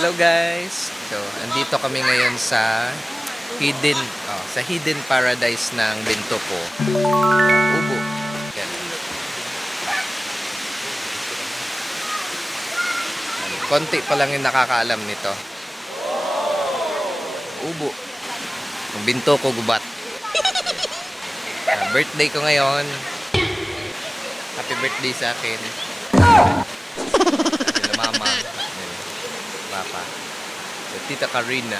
Hello guys. So, andito kami ngayon sa Hidden Paradise ng Bintoko. Ubo. Yan. Konti pa lang yung nakakaalam nito. Ubo. Ang Bintoko gubat. Birthday ko ngayon. Happy birthday sa akin. Sila mama. Papa. So, Tita Karina.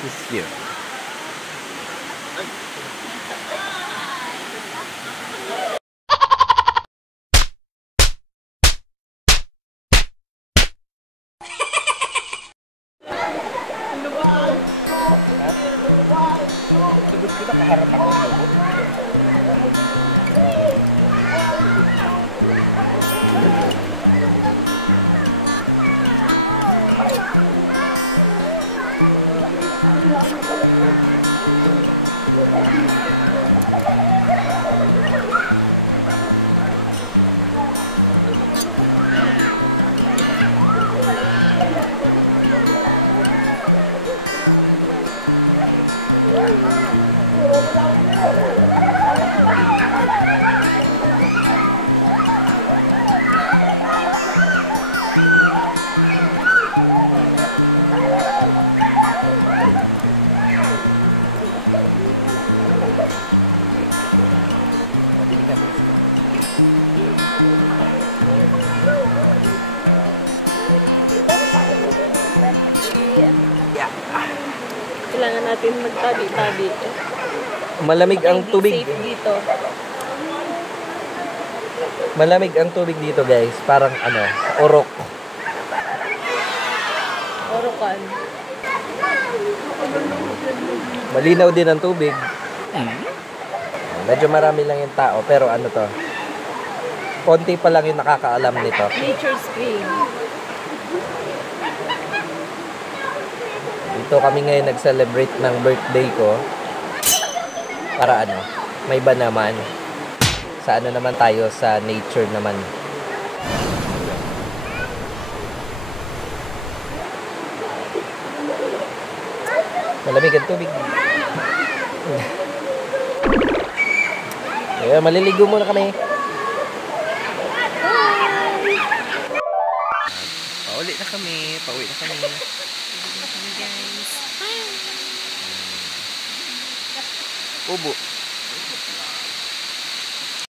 He's here. Lubot kita kaharap ako ng lubot. Kailangan natin magtabi-tabi. Malamig ang tubig. Safe dito. Malamig ang tubig dito, guys. Parang orok. Orokan. Malinaw din ang tubig. Medyo marami lang yung tao, pero konti pa lang yung nakakaalam nito. Nature spring. Dito kami ngayon nag-celebrate ng birthday ko. Para may iba naman. Sa naman tayo, sa nature naman. Malamig ang tubig. Kaya maliligo muna kami. Pauwi na kami. Guys. Ubo.